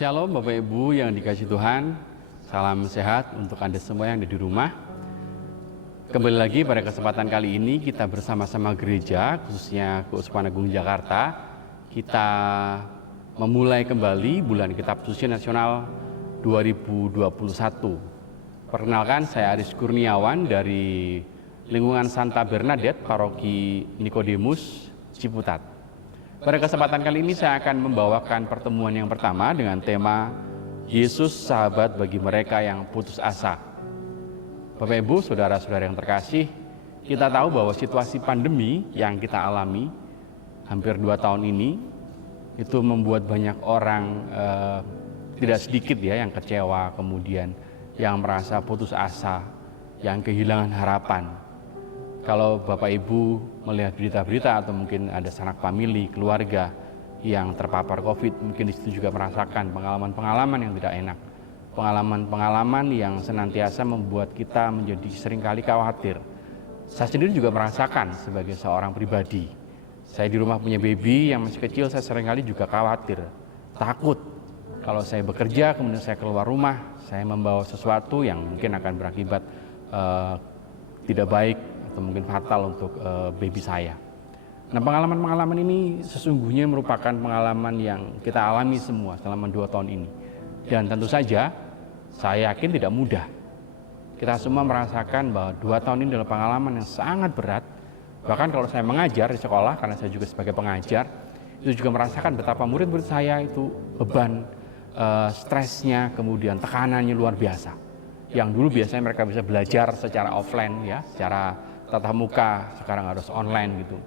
Shalom Bapak Ibu yang dikasihi Tuhan, salam sehat untuk Anda semua yang ada di rumah. Kembali lagi pada kesempatan kali ini kita bersama-sama gereja, khususnya Keuskupan Agung Jakarta. Kita memulai kembali bulan Kitab Suci Nasional 2021. Perkenalkan, saya Aris Kurniawan dari lingkungan Santa Bernadette, Paroki Nikodemus, Ciputat. Pada kesempatan kali ini saya akan membawakan pertemuan yang pertama dengan tema Yesus sahabat bagi mereka yang putus asa. Bapak Ibu, saudara-saudara yang terkasih, kita tahu bahwa situasi pandemi yang kita alami hampir 2 tahun ini itu membuat banyak orang tidak sedikit ya yang kecewa, kemudian yang merasa putus asa, yang kehilangan harapan. Kalau Bapak Ibu melihat berita-berita atau mungkin ada sanak famili, keluarga yang terpapar COVID, mungkin di situ juga merasakan pengalaman-pengalaman yang tidak enak. Pengalaman-pengalaman yang senantiasa membuat kita menjadi seringkali khawatir. Saya sendiri juga merasakan sebagai seorang pribadi. Saya di rumah punya baby yang masih kecil, saya seringkali juga khawatir, takut. Kalau saya bekerja, kemudian saya keluar rumah, saya membawa sesuatu yang mungkin akan berakibat tidak baik atau mungkin fatal untuk baby saya. Nah, pengalaman-pengalaman ini sesungguhnya merupakan pengalaman yang kita alami semua selama 2 tahun ini. Dan tentu saja, saya yakin tidak mudah. Kita semua merasakan bahwa 2 tahun ini adalah pengalaman yang sangat berat. Bahkan kalau saya mengajar di sekolah, karena saya juga sebagai pengajar, itu juga merasakan betapa murid-murid saya itu beban, stresnya, kemudian tekanannya luar biasa. Yang dulu biasanya mereka bisa belajar secara offline ya, secara tatap muka, sekarang harus online gitu.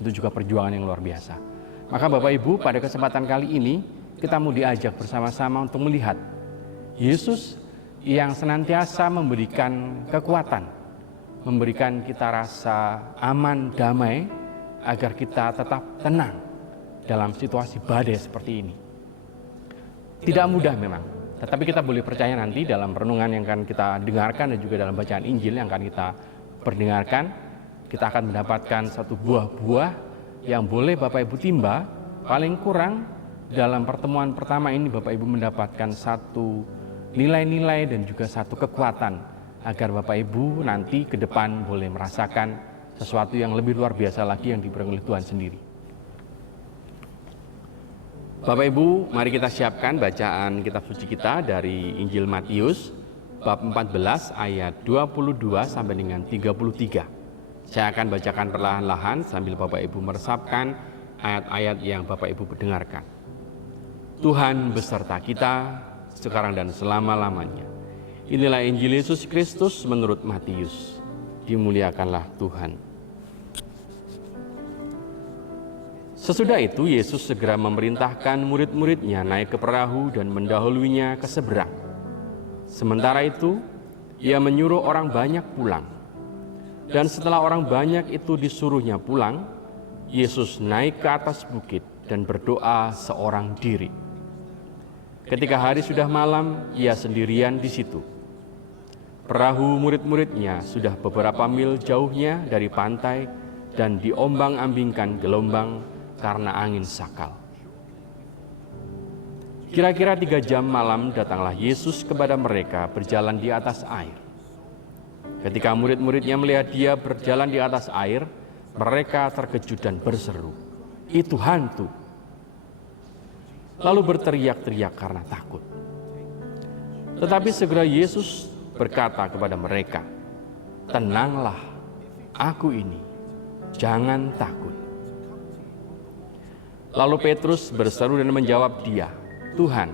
Itu juga perjuangan yang luar biasa. Maka Bapak Ibu, pada kesempatan kali ini kita mau diajak bersama-sama untuk melihat Yesus yang senantiasa memberikan kekuatan, memberikan kita rasa aman, damai, agar kita tetap tenang dalam situasi badai seperti ini. Tidak mudah memang, tetapi kita boleh percaya nanti dalam renungan yang akan kita dengarkan dan juga dalam bacaan Injil yang akan kita perdengarkan, kita akan mendapatkan satu buah-buah yang boleh Bapak Ibu timba. Paling kurang dalam pertemuan pertama ini Bapak Ibu mendapatkan satu nilai-nilai dan juga satu kekuatan agar Bapak Ibu nanti ke depan boleh merasakan sesuatu yang lebih luar biasa lagi yang diberikan oleh Tuhan sendiri. Bapak Ibu, mari kita siapkan bacaan kitab suci kita dari Injil Matius bab 14 ayat 22 sampai dengan 33. Saya akan bacakan perlahan-lahan sambil Bapak Ibu meresapkan ayat-ayat yang Bapak Ibu dengarkan. Tuhan beserta kita sekarang dan selama-lamanya. Inilah Injil Yesus Kristus menurut Matius. Dimuliakanlah Tuhan. Sesudah itu Yesus segera memerintahkan murid-muridnya naik ke perahu dan mendahuluinya ke seberang. Sementara itu, ia menyuruh orang banyak pulang. Dan setelah orang banyak itu disuruhnya pulang, Yesus naik ke atas bukit dan berdoa seorang diri. Ketika hari sudah malam, ia sendirian di situ. Perahu murid-muridnya sudah beberapa mil jauhnya dari pantai dan diombang-ambingkan gelombang karena angin sakal. Kira-kira 3 jam malam datanglah Yesus kepada mereka berjalan di atas air. Ketika murid-muridnya melihat dia berjalan di atas air, mereka terkejut dan berseru, "Itu hantu!" Lalu berteriak-teriak karena takut. Tetapi segera Yesus berkata kepada mereka, "Tenanglah, aku ini, jangan takut." Lalu Petrus berseru dan menjawab dia, "Tuhan,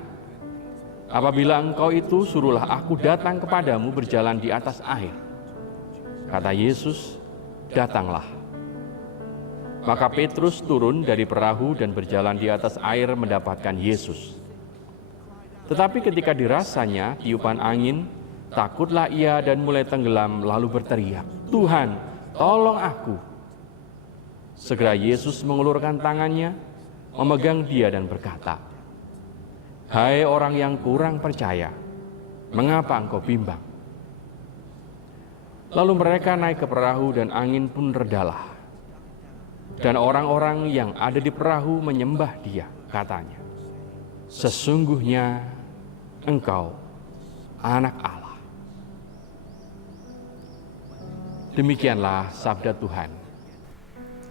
apabila Engkau itu, suruhlah aku datang kepadamu berjalan di atas air." Kata Yesus, "Datanglah." Maka Petrus turun dari perahu dan berjalan di atas air mendapatkan Yesus. Tetapi ketika dirasanya tiupan angin, takutlah ia dan mulai tenggelam lalu berteriak, "Tuhan, tolong aku." Segera Yesus mengulurkan tangannya, memegang dia dan berkata, "Hai orang yang kurang percaya, mengapa engkau bimbang?" Lalu mereka naik ke perahu dan angin pun redalah. Dan orang-orang yang ada di perahu menyembah dia, katanya, sesungguhnya Engkau anak Allah. Demikianlah sabda Tuhan.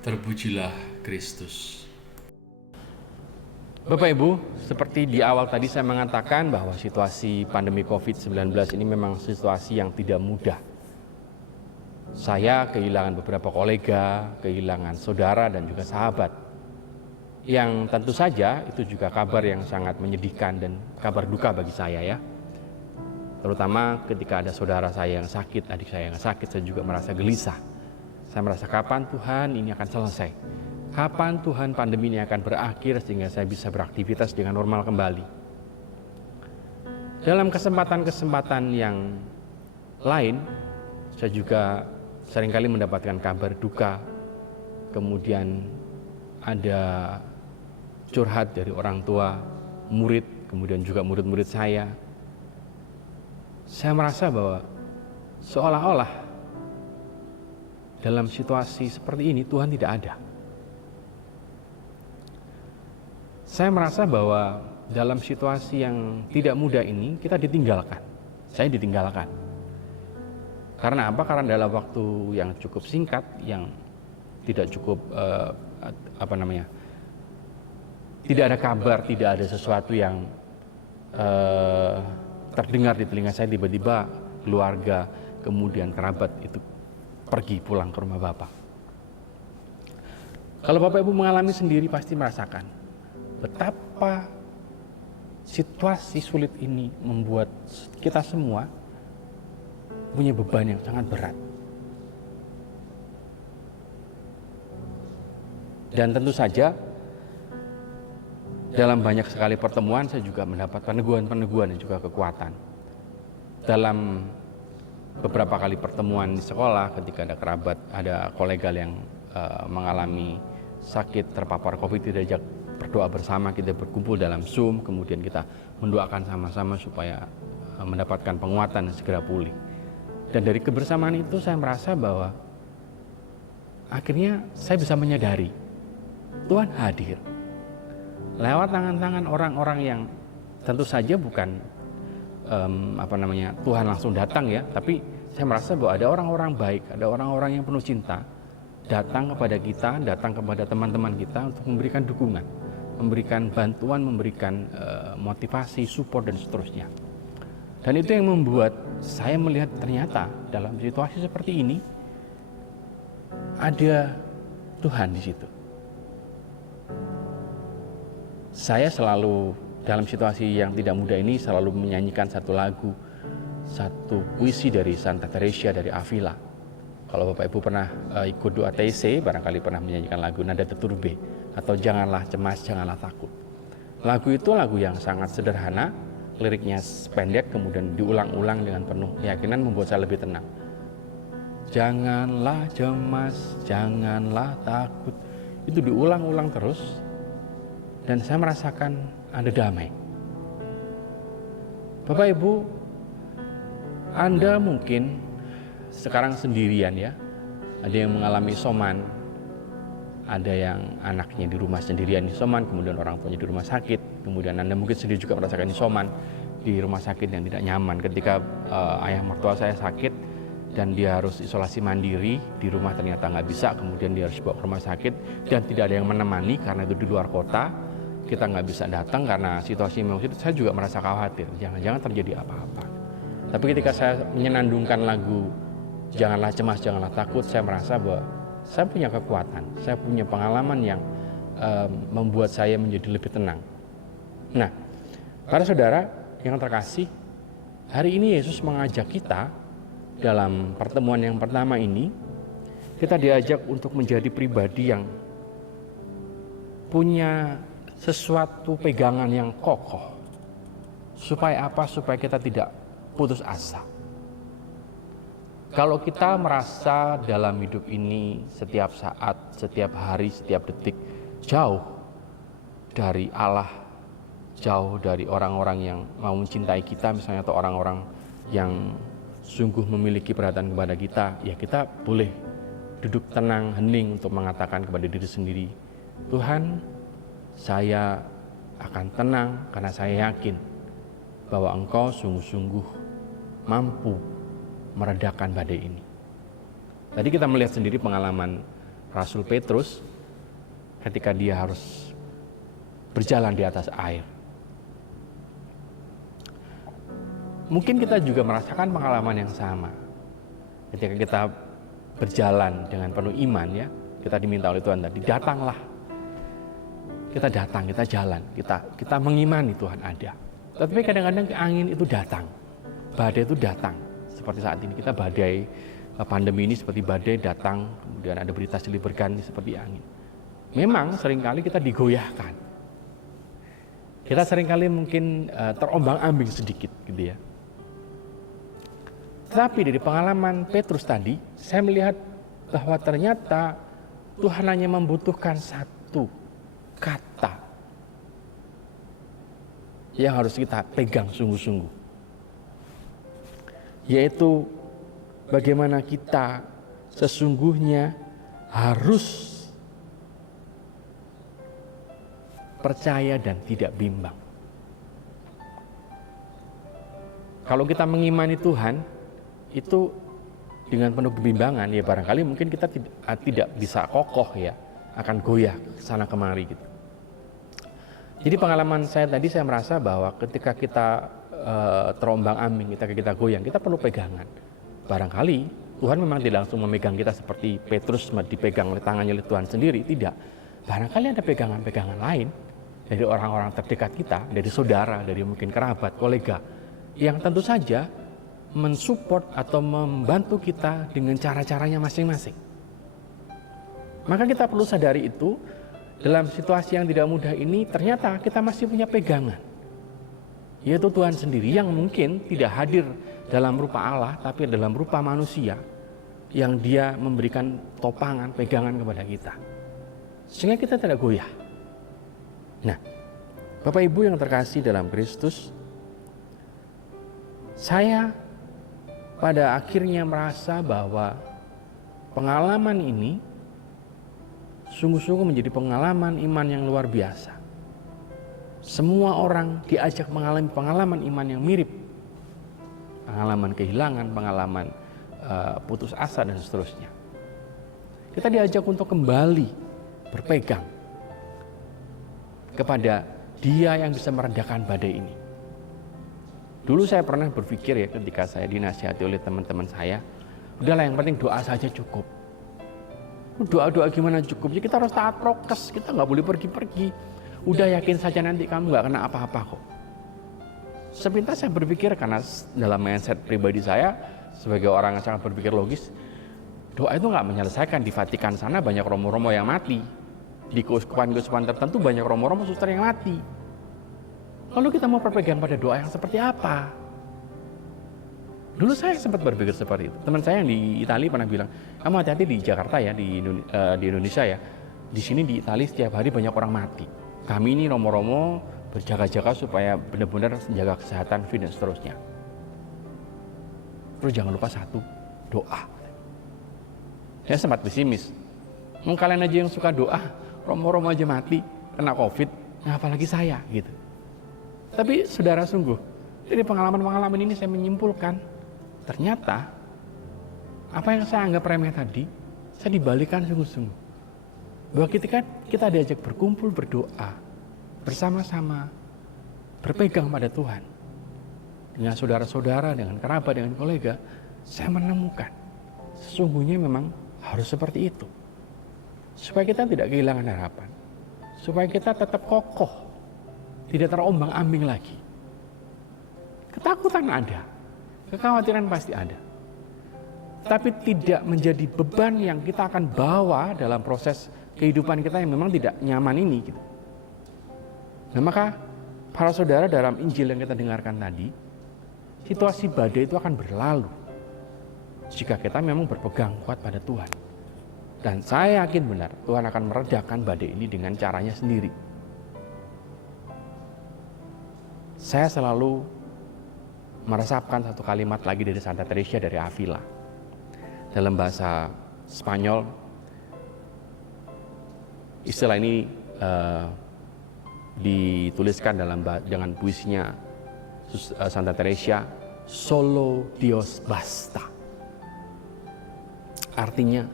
Terpujilah Kristus. Bapak Ibu, seperti di awal tadi saya mengatakan bahwa situasi pandemi COVID-19 ini memang situasi yang tidak mudah. Saya kehilangan beberapa kolega, kehilangan saudara dan juga sahabat. Yang tentu saja itu juga kabar yang sangat menyedihkan dan kabar duka bagi saya ya. Terutama ketika ada saudara saya yang sakit, adik saya yang sakit, saya juga merasa gelisah. Saya merasa kapan Tuhan ini akan selesai? Kapan Tuhan pandemi ini akan berakhir sehingga saya bisa beraktivitas dengan normal kembali? Dalam kesempatan-kesempatan yang lain, saya juga seringkali mendapatkan kabar duka. Kemudian ada curhat dari orang tua, murid, kemudian juga murid-murid saya. Saya merasa bahwa seolah-olah dalam situasi seperti ini Tuhan tidak ada. Saya merasa bahwa dalam situasi yang tidak mudah ini kita ditinggalkan. Saya ditinggalkan. Karena apa? Karena dalam waktu yang cukup singkat, yang tidak cukup tidak ada kabar, tidak ada sesuatu yang terdengar di telinga saya, tiba-tiba keluarga, kemudian kerabat itu pergi pulang ke rumah Bapak. Kalau Bapak Ibu mengalami sendiri pasti merasakan betapa situasi sulit ini membuat kita semua punya beban yang sangat berat. Dan tentu saja dalam banyak sekali pertemuan saya juga mendapat peneguhan-peneguhan dan juga kekuatan. Dalam beberapa kali pertemuan di sekolah ketika ada kerabat, ada kolega yang mengalami sakit terpapar COVID, diajak berdoa bersama, kita berkumpul dalam Zoom, kemudian kita mendoakan sama-sama supaya mendapatkan penguatan dan segera pulih. Dan dari kebersamaan itu saya merasa bahwa akhirnya saya bisa menyadari Tuhan hadir lewat tangan-tangan orang-orang yang tentu saja bukan Tuhan langsung datang ya, tapi saya merasa bahwa ada orang-orang baik, ada orang-orang yang penuh cinta datang kepada kita, datang kepada teman-teman kita untuk memberikan dukungan, memberikan bantuan, memberikan motivasi, support dan seterusnya. Dan itu yang membuat saya melihat ternyata dalam situasi seperti ini ada Tuhan di situ. Saya selalu dalam situasi yang tidak mudah ini selalu menyanyikan satu lagu, satu puisi dari Santa Teresa dari Avila. Kalau Bapak Ibu pernah ikut doa TC, barangkali pernah menyanyikan lagu Nada Teturbe atau Janganlah Cemas, Janganlah Takut. Lagu itu lagu yang sangat sederhana, liriknya pendek, kemudian diulang-ulang dengan penuh keyakinan membuat saya lebih tenang. Janganlah cemas, janganlah takut. Itu diulang-ulang terus dan saya merasakan ada damai. Bapak Ibu, Anda mungkin sekarang sendirian ya, ada yang mengalami isoman, ada yang anaknya di rumah sendirian isoman, kemudian orang tuanya di rumah sakit, kemudian Anda mungkin sendiri juga merasakan isoman di rumah sakit yang tidak nyaman. Ketika ayah mertua saya sakit dan dia harus isolasi mandiri di rumah ternyata nggak bisa, kemudian dia harus dibawa ke rumah sakit dan tidak ada yang menemani karena itu di luar kota, kita nggak bisa datang karena situasi emosi itu. Saya juga merasa khawatir, jangan-jangan terjadi apa-apa. Tapi ketika saya menyenandungkan lagu Janganlah Cemas, Janganlah Takut, saya merasa bahwa saya punya kekuatan, saya punya pengalaman yang membuat saya menjadi lebih tenang. Nah, para saudara yang terkasih, hari ini Yesus mengajak kita dalam pertemuan yang pertama ini, kita diajak untuk menjadi pribadi yang punya sesuatu pegangan yang kokoh. Supaya apa? Supaya kita tidak putus asa. Kalau kita merasa dalam hidup ini setiap saat, setiap hari, setiap detik jauh dari Allah, jauh dari orang-orang yang mau mencintai kita misalnya, atau orang-orang yang sungguh memiliki perhatian kepada kita, ya kita boleh duduk tenang, hening untuk mengatakan kepada diri sendiri, Tuhan, saya akan tenang karena saya yakin bahwa Engkau sungguh-sungguh mampu meredakan badai ini. Tadi kita melihat sendiri pengalaman Rasul Petrus ketika dia harus berjalan di atas air. Mungkin kita juga merasakan pengalaman yang sama. Ketika kita berjalan dengan penuh iman ya, kita diminta oleh Tuhan tadi, datanglah. Kita datang, kita jalan, kita mengimani Tuhan ada. Tapi kadang-kadang angin itu datang, badai itu datang. Seperti saat ini kita badai pandemi ini seperti badai datang, kemudian ada berita silih berganti seperti angin. Memang seringkali kita digoyahkan. Kita seringkali mungkin terombang-ambing sedikit gitu ya. Tetapi dari pengalaman Petrus tadi, saya melihat bahwa ternyata Tuhan hanya membutuhkan satu kata yang harus kita pegang sungguh-sungguh. Yaitu bagaimana kita sesungguhnya harus percaya dan tidak bimbang. Kalau kita mengimani Tuhan, itu dengan penuh kebimbangan, ya barangkali mungkin kita tidak bisa kokoh ya, akan goyah sana kemari gitu. Jadi pengalaman saya tadi, saya merasa bahwa ketika kita terombang-ambing, ketika kita goyang, kita perlu pegangan. Barangkali Tuhan memang tidak langsung memegang kita seperti Petrus dipegang oleh tangannya oleh Tuhan sendiri, tidak. Barangkali ada pegangan-pegangan lain dari orang-orang terdekat kita, dari saudara, dari mungkin kerabat, kolega, yang tentu saja mensupport atau membantu kita dengan cara-caranya masing-masing. Maka kita perlu sadari itu, dalam situasi yang tidak mudah ini ternyata kita masih punya pegangan, yaitu Tuhan sendiri yang mungkin tidak hadir dalam rupa Allah, tapi dalam rupa manusia yang Dia memberikan topangan, pegangan kepada kita, sehingga kita tidak goyah. Nah, Bapak Ibu yang terkasih dalam Kristus, saya pada akhirnya merasa bahwa pengalaman ini sungguh-sungguh menjadi pengalaman iman yang luar biasa. Semua orang diajak mengalami pengalaman iman yang mirip. Pengalaman kehilangan, pengalaman putus asa dan seterusnya. Kita diajak untuk kembali berpegang kepada Dia yang bisa meredakan badai ini. Dulu saya pernah berpikir ya, ketika saya dinasihati oleh teman-teman saya, udahlah yang penting doa saja cukup. Doa-doa gimana cukupnya? Kita harus taat prokes, kita nggak boleh pergi-pergi. Udah yakin saja nanti kamu nggak kena apa-apa kok. Sepintas saya berpikir, karena dalam mindset pribadi saya sebagai orang yang sangat berpikir logis, doa itu nggak menyelesaikan. Di Vatikan sana banyak romo-romo yang mati. Di keuskupan-keuskupan tertentu banyak romo-romo suster yang mati. Lalu kita mau berpegang pada doa yang seperti apa? Dulu saya sempat berpikir seperti itu. Teman saya yang di Italia pernah bilang, kamu hati-hati di Jakarta ya, di Indonesia ya. Di sini di Italia setiap hari banyak orang mati. Kami ini romo-romo berjaga-jaga supaya benar-benar menjaga kesehatan, fit dan seterusnya. Terus jangan lupa satu, doa. Saya sempat pesimis. Kalian aja yang suka doa, romo-romo aja mati, kena COVID, nah apalagi saya gitu. Tapi saudara, sungguh dari pengalaman-pengalaman ini saya menyimpulkan, ternyata apa yang saya anggap remeh tadi, saya dibalikan sungguh-sungguh. Bahwa ketika kita diajak berkumpul berdoa, bersama-sama berpegang pada Tuhan, dengan saudara-saudara, dengan kerabat, dengan kolega, saya menemukan sesungguhnya memang harus seperti itu. Supaya kita tidak kehilangan harapan, supaya kita tetap kokoh, tidak terombang-ambing lagi. Ketakutan ada, kekhawatiran pasti ada, tapi tidak menjadi beban yang kita akan bawa dalam proses kehidupan kita yang memang tidak nyaman ini gitu. Nah, maka para saudara, dalam Injil yang kita dengarkan tadi, situasi badai itu akan berlalu jika kita memang berpegang kuat pada Tuhan. Dan saya yakin benar Tuhan akan meredakan badai ini dengan caranya sendiri. Saya selalu meresapkan satu kalimat lagi dari Santa Teresa dari Avila. Dalam bahasa Spanyol, istilah ini dituliskan dengan puisinya Santa Teresa, Solo Dios basta. Artinya,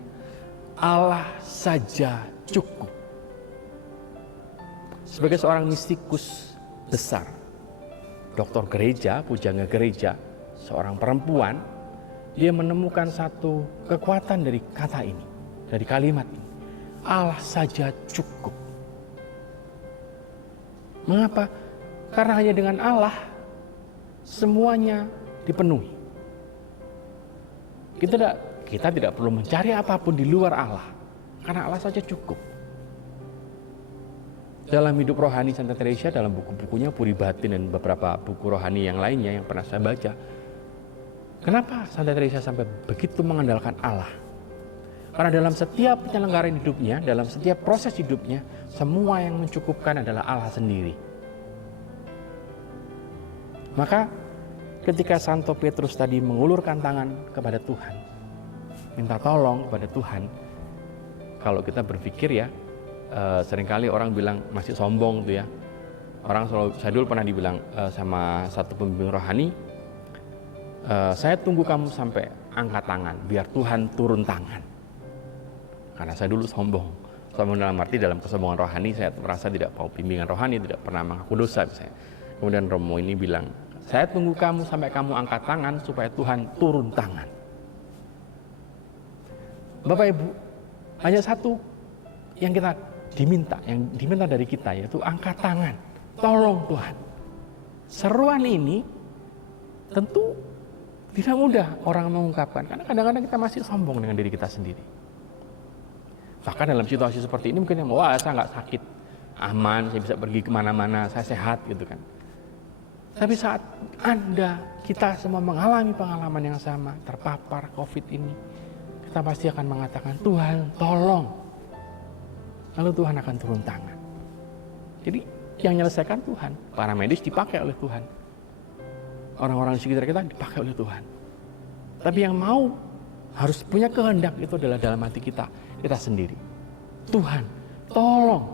Allah saja cukup. Sebagai seorang mistikus besar, doktor gereja, pujangga gereja, seorang perempuan, dia menemukan satu kekuatan dari kata ini, dari kalimat ini. Allah saja cukup. Mengapa? Karena hanya dengan Allah semuanya dipenuhi. Kita tidak perlu mencari apapun di luar Allah, karena Allah saja cukup. Dalam hidup rohani Santa Teresa, dalam buku-bukunya Puri Batin dan beberapa buku rohani yang lainnya yang pernah saya baca, kenapa Santa Teresa sampai begitu mengandalkan Allah? Karena dalam setiap penyelenggaraan hidupnya, dalam setiap proses hidupnya, semua yang mencukupkan adalah Allah sendiri. Maka ketika Santo Petrus tadi mengulurkan tangan kepada Tuhan, minta tolong kepada Tuhan, kalau kita berpikir ya, seringkali orang bilang masih sombong tuh ya. Saya dulu pernah dibilang sama satu pembimbing rohani, saya tunggu kamu sampai angkat tangan, biar Tuhan turun tangan. Karena saya dulu sombong dalam arti dalam kesombongan rohani, saya merasa tidak mau bimbingan rohani, tidak pernah mengaku dosa misalnya. Kemudian Romo ini bilang, saya tunggu kamu sampai kamu angkat tangan supaya Tuhan turun tangan. Bapak Ibu, hanya satu yang diminta dari kita, yaitu angkat tangan, tolong Tuhan. Seruan ini tentu tidak mudah orang mengungkapkan, karena kadang-kadang kita masih sombong dengan diri kita sendiri. Bahkan dalam situasi seperti ini mungkin wah saya nggak sakit, aman, saya bisa pergi kemana-mana, saya sehat gitu kan. Tapi saat kita semua mengalami pengalaman yang sama, terpapar COVID ini, kita pasti akan mengatakan, Tuhan tolong. Lalu Tuhan akan turun tangan. Jadi yang menyelesaikan Tuhan, para medis dipakai oleh Tuhan. Orang-orang di sekitar kita dipakai oleh Tuhan. Tapi yang mau harus punya kehendak itu adalah dalam hati kita sendiri. Tuhan, tolong.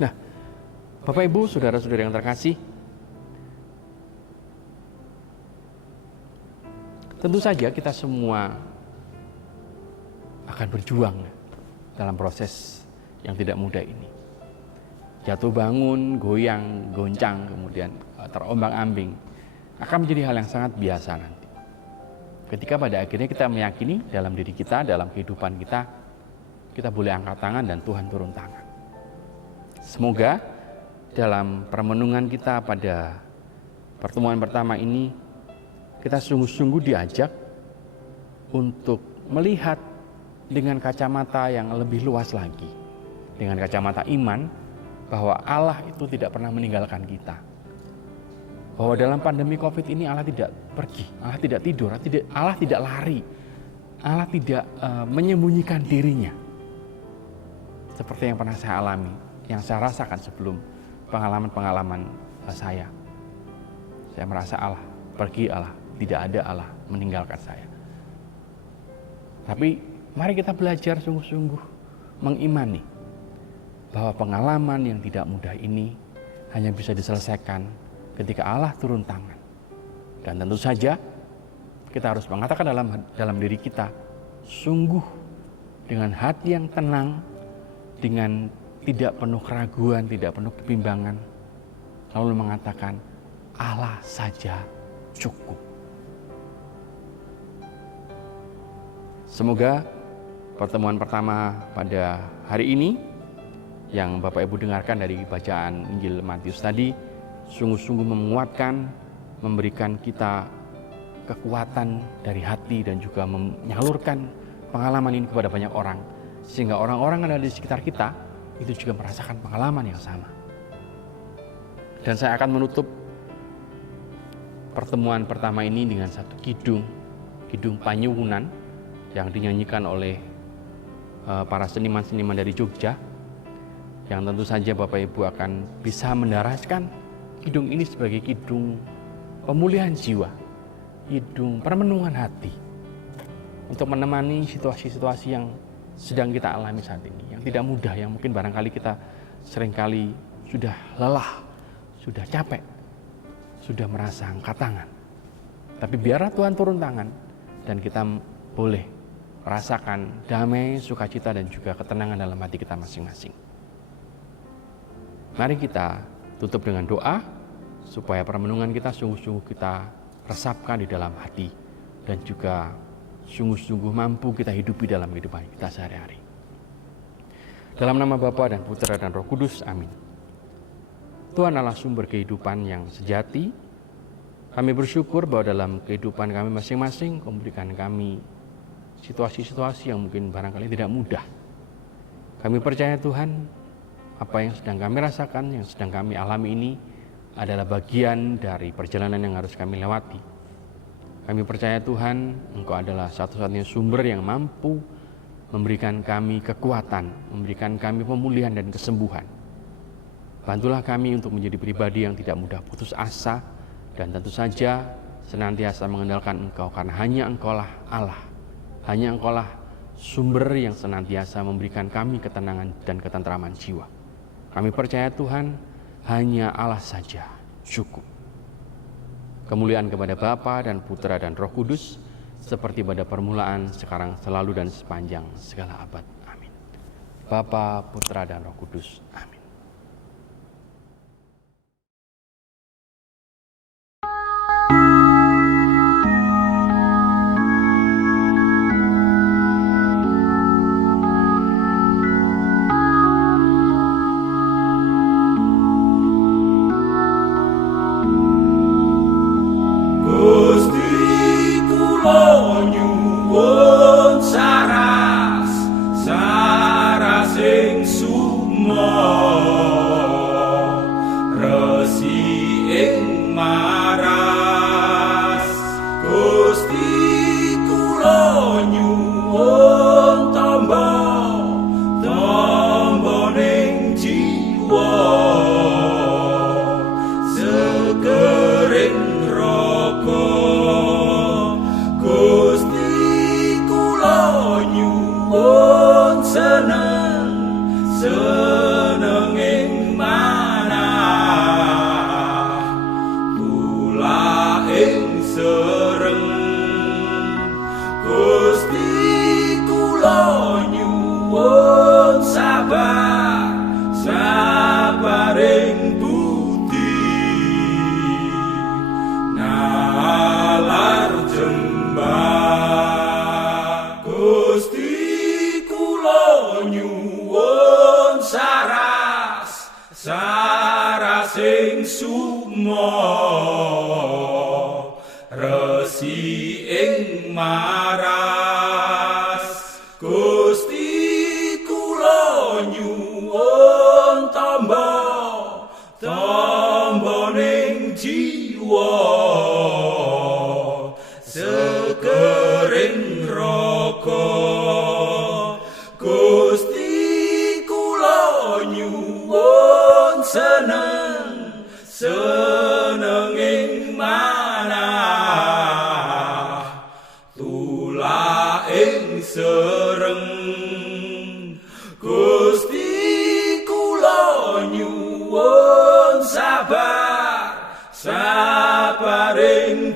Nah, Bapak Ibu, saudara-saudara yang terkasih, tentu saja kita semua akan berjuang dalam proses yang tidak mudah ini. Jatuh bangun, goyang, goncang, kemudian terombang-ambing akan menjadi hal yang sangat biasa nanti. Ketika pada akhirnya kita meyakini dalam diri kita, dalam kehidupan kita boleh angkat tangan dan Tuhan turun tangan. Semoga dalam permenungan kita pada pertemuan pertama ini, kita sungguh-sungguh diajak untuk melihat dengan kacamata yang lebih luas lagi. Dengan kacamata iman, bahwa Allah itu tidak pernah meninggalkan kita. Bahwa dalam pandemi COVID ini Allah tidak pergi, Allah tidak tidur, Allah tidak lari, Allah tidak menyembunyikan dirinya. Seperti yang pernah saya alami, yang saya rasakan sebelum pengalaman-pengalaman saya. Saya merasa Allah pergi, Allah tidak ada, Allah meninggalkan saya. Tapi mari kita belajar sungguh-sungguh mengimani bahwa pengalaman yang tidak mudah ini hanya bisa diselesaikan ketika Allah turun tangan. Dan tentu saja kita harus mengatakan dalam diri kita, sungguh dengan hati yang tenang, dengan tidak penuh keraguan, tidak penuh kebimbangan, lalu mengatakan Allah saja cukup. Semoga pertemuan pertama pada hari ini yang Bapak Ibu dengarkan dari bacaan Injil Matius tadi sungguh-sungguh menguatkan, memberikan kita kekuatan dari hati dan juga menyalurkan pengalaman ini kepada banyak orang, sehingga orang-orang yang ada di sekitar kita itu juga merasakan pengalaman yang sama. Dan saya akan menutup pertemuan pertama ini dengan satu kidung Panyuwunan yang dinyanyikan oleh para seniman-seniman dari Jogja, yang tentu saja Bapak Ibu akan bisa mendaraskan kidung ini sebagai kidung pemulihan jiwa, kidung permenungan hati, untuk menemani situasi-situasi yang sedang kita alami saat ini, yang tidak mudah, yang mungkin barangkali kita seringkali sudah lelah, sudah capek, sudah merasa angkat tangan. Tapi biarlah Tuhan turun tangan dan kita boleh rasakan damai, sukacita, dan juga ketenangan dalam hati kita masing-masing. Mari kita tutup dengan doa supaya permenungan kita sungguh-sungguh kita resapkan di dalam hati dan juga sungguh-sungguh mampu kita hidupi dalam kehidupan kita sehari-hari. Dalam nama Bapa dan Putra dan Roh Kudus, amin. Tuhan Allah sumber kehidupan yang sejati, kami bersyukur bahwa dalam kehidupan kami masing-masing memberikan kami situasi-situasi yang mungkin barangkali tidak mudah. Kami percaya Tuhan, apa yang sedang kami rasakan, yang sedang kami alami ini adalah bagian dari perjalanan yang harus kami lewati. Kami percaya Tuhan, Engkau adalah satu-satunya sumber yang mampu memberikan kami kekuatan, memberikan kami pemulihan dan kesembuhan. Bantulah kami untuk menjadi pribadi yang tidak mudah putus asa, dan tentu saja senantiasa mengandalkan Engkau, karena hanya Engkaulah Allah, hanya Engkaulah sumber yang senantiasa memberikan kami ketenangan dan ketentraman jiwa. Kami percaya Tuhan, hanya Allah saja cukup. Kemuliaan kepada Bapa dan Putra dan Roh Kudus, seperti pada permulaan, sekarang, selalu, dan sepanjang segala abad. Amin. Bapa, Putra, dan Roh Kudus. Amin. Sabaring